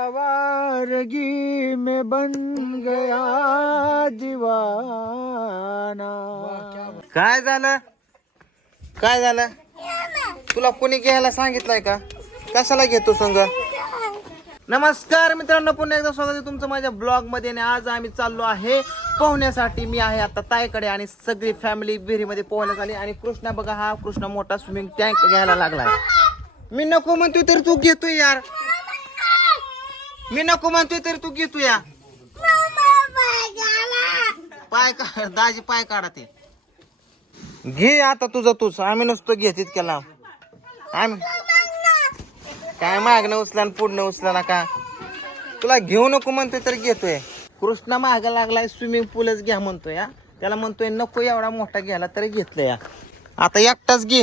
आवारगी में बन गया दीवाना। काय झालं? काय झालं? तुला कोणी घ्यायला सांगितलंय का? कशाला घेतो संग? नमस्कार मित्रांनो पुन्हा एकदा स्वागत आहे तुमचं माझ्या ब्लॉगमध्ये आणि आज आम्ही चाललो आहे पोहण्यासाठी मी आहे आता ताईकडे आणि सगळी फॅमिली विहिरीमध्ये पोहण्यात आली आणि कृष्णा बघा हा कृष्णा मोठा स्विमिंग टँक घ्यायला लागलाय. मी नको म्हणतोय तर तू घेतोय यार. मी नको म्हणतोय तर तू घेतो या पाय काढ दाजी पाय काढा ते. घे आता तुझं तूच. आम्ही नुसतं घेत केला आम्ही काय मागणं उचला आणि पुढणं उचला ना का तुला घेऊ नको म्हणतोय तर घेतोय. कृष्णा माग लागलाय स्विमिंग पूलच घ्या म्हणतोय हा. त्याला म्हणतोय नको एवढा मोठा घ्यायला तरी घेतलं या. आता एकटाच घे.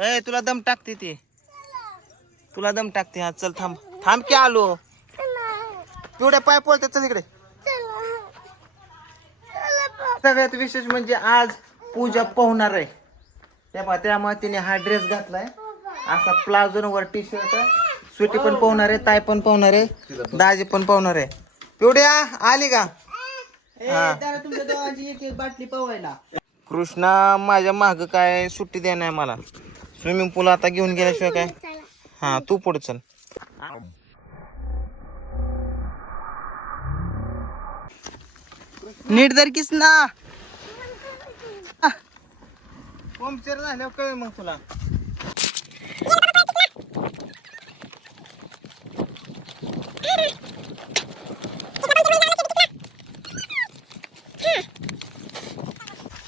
ए तुला दम टाकते ती. तुला दम टाकते हा. चल थांब. थांब की आलो. पिवड्या पाय पोळते चल इकडे. सगळ्यात विशेष म्हणजे आज पूजा पोहणार आहे. त्या त्यामुळे तिने हा ड्रेस घातलाय. असा प्लाझो वर टी शर्ट स्वीटी पण पोहणार आहे ताई पण पोहणार आहे दाजी पण पोहणार आहे. पिवड्या आली का? हा. तुमच्या दोघांची एक एक बाटली पवायला. कृष्णा माझ्या माग काय सुट्टी देणार मला. स्विमिंग पूल आता घेऊन गेल्याशिवाय काय? हा तू पुढे चल. नीट जर किस ना पंक्चर झाल्यावर कळ मग तुला.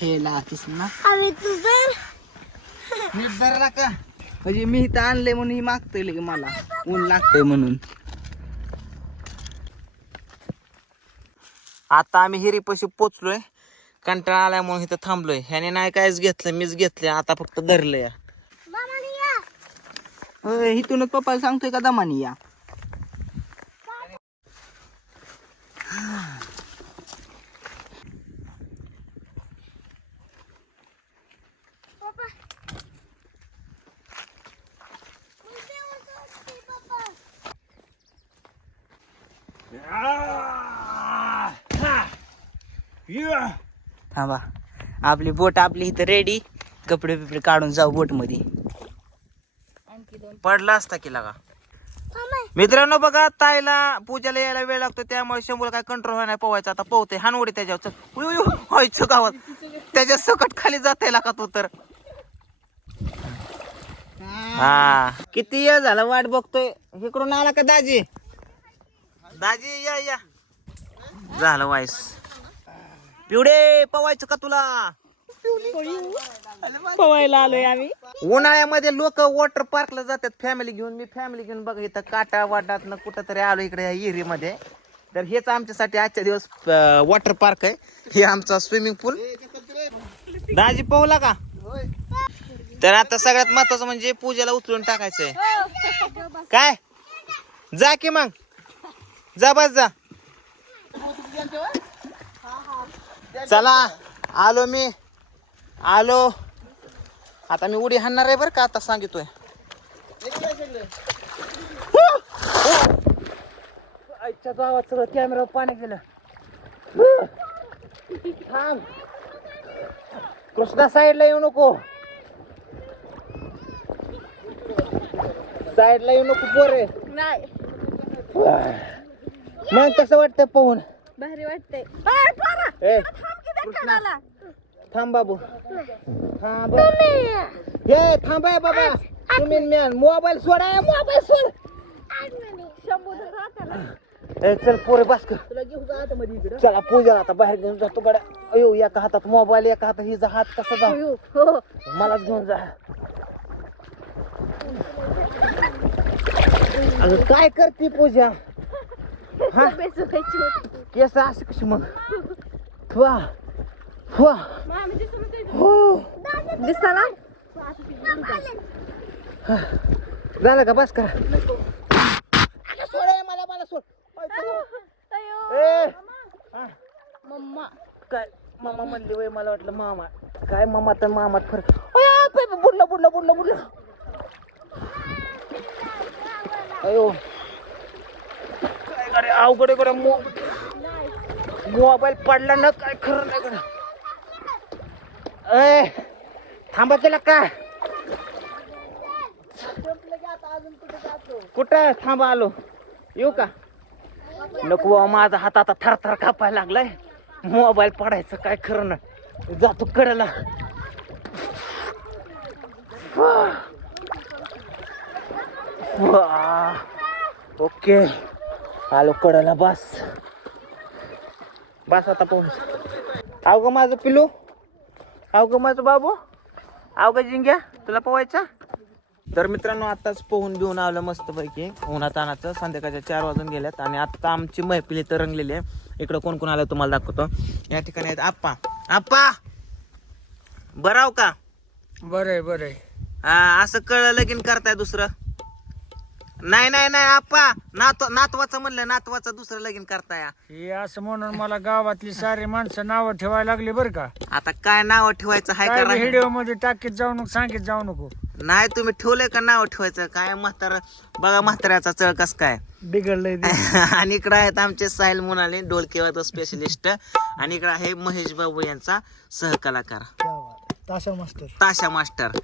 हे धरला का? म्हणजे मी इथं आणलंय म्हणून ही मागतोय लगे मला. ऊन लागतंय म्हणून. आता आम्ही हिरीपाशी पोचलोय. कंटाळा आल्यामुळे इथं थांबलोय. ह्याने नाही कायच घेतलं मीच घेतले आता फक्त धरलंय होय, इथूनच पप्पाला सांगतोय का दमानी या. थांबा. आपली बोट आपली इथं रेडी कपडे बिपडे काढून जाऊ बोटमध्ये पडला असता की लागा. मित्रांनो बघा ताईला पूजाला यायला वेळ लागतो त्यामुळे शंभूला काय कंट्रोल व्हायला पोवायचं आता पोहते हानवडी त्याच्यावर. व्हायचं गावात. त्याच्या सकट खाली जाता का तू तर. हा. किती वेळ झाला वाट बघतोय. इकडून आला का दाजी? दाजी या या. झालं वाईस. पिवडे पवायचं का तुला? पवायला आलोय आम्ही. उन्हाळ्यामध्ये लोक वॉटर पार्कला जातात फॅमिली घेऊन. मी फॅमिली घेऊन बघा इथं काटा वाटात ना कुठं तरी आलो इकडे या विहिरीमध्ये तर हेच आमच्यासाठी आजच्या दिवस वॉटर पार्क आहे. हे आमचा स्विमिंग पूल दाजी पोहला का? तर आता सगळ्यात महत्वाचं म्हणजे पूजेला उचलून टाकायचंय. काय? जा की मग. जा बस जा. चला आलो मी. आलो. आता मी उडी हाणणार आहे बरं का आता सांगितोय. आईच्या गावात सगळं कॅमेरा पाणी गेलं. थांब. कृष्णा साईडला येऊ नको. साईडला येऊ नको पोरे. नाही. मग कसं वाटतं पोहून? भारी वाटतंय. ए कृष्णा. थांब बाबू. थांब. हे थांब आहे बाबा. तुम्ही मॅन मोबाईल सोडा मोबाईल सोड. ए चल पोरे बस कर. चला पूजा आता बाहेर घेऊन जातो गड्या. अयो एका हातात मोबाईल एका हातात हिचा हात कसा जा. हो. मलाच घेऊन जा. अगं काय करते पूजा? हा? केस अशी कशी मग? फुवा फुवा हो. दिसता ना झालं का? बस का? सोड मला मला सोड. मम्मा. काय? मामा म्हणली वय मला वाटलं मामा. काय मामा तर मामात फरक? बुडलं बुडलं बुडलं बुडलं. अयो. काय गाडी अवघड गड्या मोठ मोबाईल पडला ना काय खरं नाही ए अय थांबा केला का? कुठं थांबा आलो. येऊ का? नको माझा हात आता थरथर कापायला लागलाय. मोबाईल पडायचं काय खरं ना जातो कडेला. वा. ओके. आलो कडेला बस. बस आता पोहोच. अव ग माझं पिलू अव ग माझं बाबू. अव ग जिंग्या तुला पोवायचा तर मित्रांनो आताच पोहून घेऊन आलं मस्तपैकी. उन्हात आणाचं संध्याकाळच्या चार वाजून गेल्यात आणि आता आमची मैफिल इथं रंगलेली आहे. इकडं कोण कोण आलं तुम्हाला दाखवतो. या ठिकाणी आहेत आप्पा. आप्पा! बराव का? बरं आहे बरं आहे. हा, असं कळलं लगीन करताय दुसरं. नाही नाही नाही आप्पा. नात नातवाचं म्हणलं नातवाचं दुसरं लगीन करताय हे असं म्हणून मला गावातली सारी माणसं नावं ठेवायला लागली बरं का. आता काय नाव ठेवायचं हाय काय का? व्हिडिओमध्ये टाकीत जाऊ नको सांगित जाऊ नको. नाही तुम्ही ठेवलंय का नाव ठेवायचं? काय म्हातार बघा म्हाताऱ्याचा चळ कस काय. बिघडलंय ते. आणि इकडे आहेत आमचे साहिल मुनाले डोलकेवाद स्पेशलिस्ट आणि इकडे आहे महेश बाबू यांचा सहकलाकार. ताशा मास्टर. ताशा मास्टर.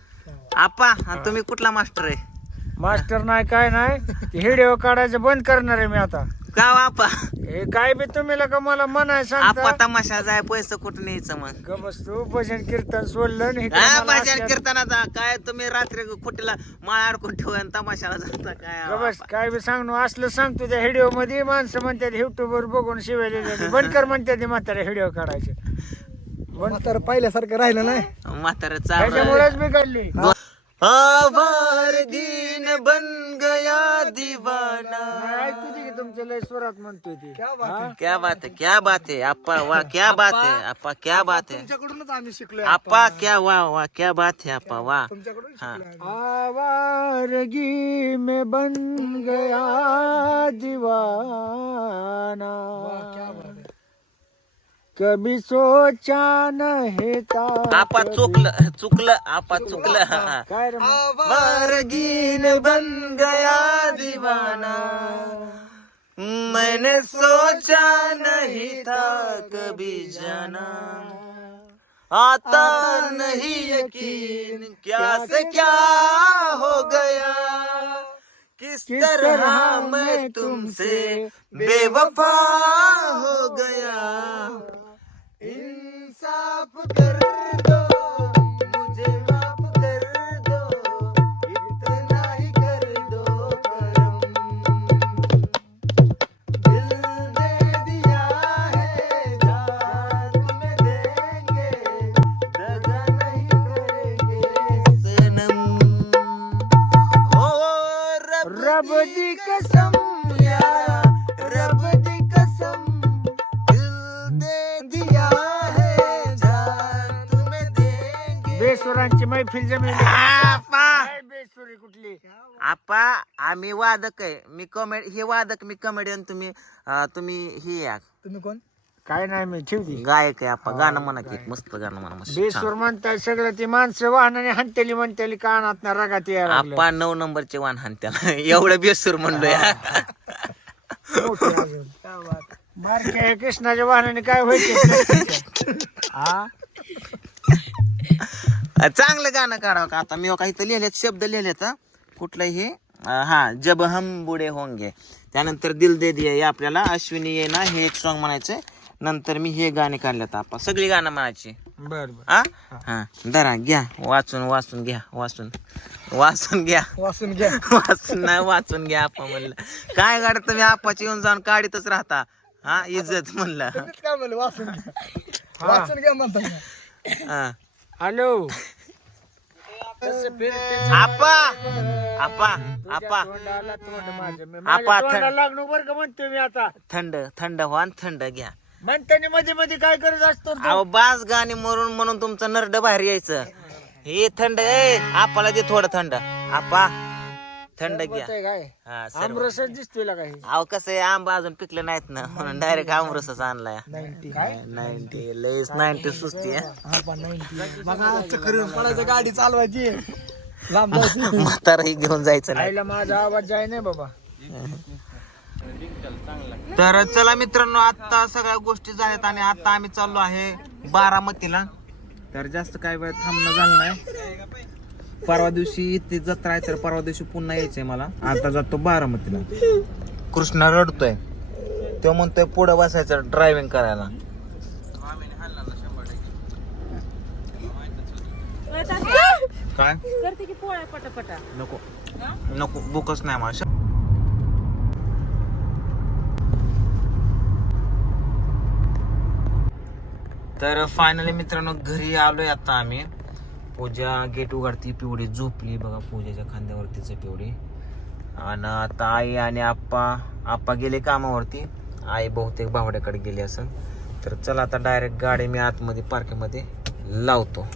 आपा हा तुम्ही कुठला मास्टर आहे? मास्टर नाही काय नाही. व्हिडिओ काढायचं बंद करणार आहे मी आता. का आपा? हे काय बी तुम्ही का मला म्हणाय आपा सांगता? तमाशा जाय पैसे कुठं न्यायचं मग? ग बस तू भजन कीर्तन सोडलं आणि इकडे काय मला भजन असल्या- कीर्तनाचा. काय तुम्ही रात्री कुठेला माळ अडकून ठेवा आणि तमाशाला जाता काय ग बस काय बी सांग असलं सांगतो त्या व्हिडिओमध्ये माणसं म्हणतात युट्यूब वर बघून शिवायला बंद कर म्हणतात ते म्हातारे व्हिडिओ काढायचे. म्हातारं पाहिल्यासारखं राहिलं नाही. म्हातारा चांगलं त्याच्यामुळेच बिघडली. आभार बन गया दीवाना। की तुमच्या लय स्वरात म्हणतोय ते हा? क्या बात है क्या बात है? आपा वाह क्या बात है आपा क्या बात है? तुमच्याकडूनच आम्ही शिकलोय आपा क्या वाह वाह क्या बात है आपा वाह. हाँ. आवारगी में बन गया दीवाना. कभी सोचा नहीं था आपा चुकलं चुकलं आपा चुकलं. काय रे मग? आवारगीन बन गया दीवाना। मैंने सोचा नहीं था कभी जाना। आता नहीं यकीन क्या से क्या हो गया? किस तरह मैं तुमसे बेवफा हो गया? इंसाफ कर जमीन बेसुरी कुठली? आपा आम्ही वादक आहे. मी कॉमेडी हे वादक मी कॉमेडियन तुम्ही अं, तुम्ही हे या. तुम्ही कोण? काय नाही मी ठेवली गायक आहे आपा गाणं म्हणा की एक मस्त गाणं म्हणा मस्त. बेसूर म्हणतात सगळं ती माणसं वाहनाने हंतेली म्हणतेली कानात ना रगात यायला लागलं. नऊ नंबरचे वाहन त्याला एवढं बेसूर म्हणलोय. बारक्या हे कृष्णाच्या वाहनाने काय व्हायचे? हा? चांगलं गाणं काढावं का आता? मी काही तर लिहिलेत शब्द लिहिलेत हं. कुठलं हे. हा जब हम बुडे होंगे. त्यानंतर दिल दे दिया हे आपल्याला अश्विनी ये ना हे एक सॉन्ग म्हणायचंय नंतर मी हे गाणे काढलेत आपा. सगळी गाणं म्हणायची. बर बर. हा? हा. धरा घ्या. वाचून वाचून घ्या वाचून. वाचून घ्या. वाचून घ्या. वाचून नाही वाचून घ्या आपा म्हणलं. काय गाडी तुम्ही आपाची येऊन जाऊन काढीतच राहता? हा इज्जत म्हणलं. काय म्हणलं वाचून घ्या. वाचून घ्या म्हणता. हा. हॅलो. आपा आपा आपा. आपा, थंड. लागलो बरं का म्हणतोय मी आता. थंड थंड व्हा आणि थंड घ्या. म्हणतानी मध्ये मध्ये काय करत असतो? अहो बास गाणी मरून म्हणून तुमचं नरड बाहेर यायचं. हे थंड ए आपाला दे थोडं थंड. आपा. थंड घ्या. काय? हा. आमरसच दिसतोय का हे. अहो कसं आहे आंबा अजून पिकले नाहीत ना म्हणून डायरेक्ट आमरसच आणलाय. नाईन्टी. नाईन्टी लईच नाईन्टी सुस्ती आहे. बघा चक्कर पडायचं गाडी चालवायची. लांब जायचं. म्हाताराही घेऊन जायचं नाही. आईला माझा आवाज जाय नाही बाबा. तर चला मित्रांनो आता सगळ्या गोष्टी झाल्यात आणि आता आम्ही चाललो आहे बारामतीला. तर जास्त काय वेळ थांबणं झालं नाही. परवा दिवशी इथे जत्रा आहे तर परवा दिवशी पुन्हा यायचंय मला. आता जातो बारामतीला. कृष्णा रडतोय. तो म्हणतोय पुढे बसायचं ड्रायव्हिंग करायला. काय? करते की पोळ्या पटापटा नको. नको. बुकच नाही मला तर फायनली मित्रांनो घरी आलोय आता आम्ही. पूजा गेट उघडती पिवळी झोपली. बघा पूजेच्या खांद्यावरतीच पिवळी आणि आता आई आणि आप्पा आप्पा गेले कामावरती. आई बहुतेक भावड्याकडे गेली असेल. तर चला आता डायरेक्ट गाडी मी आतमध्ये पार्किंगमध्ये लावतो.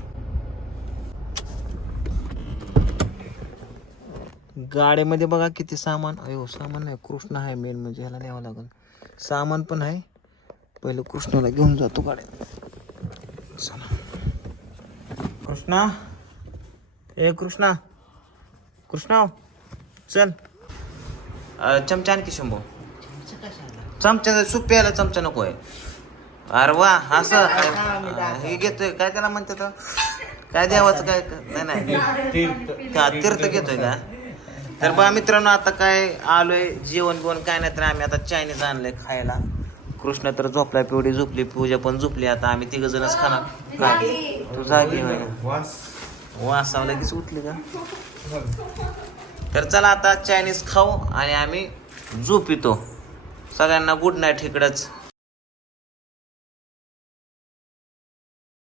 गाडीमध्ये बघा किती सामान. अयो सामान नाही कृष्ण आहे मेन म्हणजे ह्याला न्यावं लागेल. सामान पण आहे. पहिलं कृष्णाला घेऊन जातो गाड्या चला. कृष्णा? ए कृष्णा. कृष्णा चल. चमचा आणखी शंभो. चमचा सूप प्यायला चमचा नको आहे. अरे वा असं. हे घेतोय. काय त्याला म्हणतात काय देवाचं काय? नाही नाही. हा, तीर्थ घेतोय का? तर बा मित्रांनो आता काय आलोय? जेवण बिवण काय नाही तर आम्ही आता चायनीज आणलंय खायला. कृष्ण तर झोपलाय पिवडी झोपली पूजा पण झोपली. आता आम्ही तिघ जणच खाणार. काय तू जागी वासाव लगेच उठली का? तर चला आता चायनीज खाऊ आणि आम्ही झोपितो. सगळ्यांना गुड नाईट इकडंच.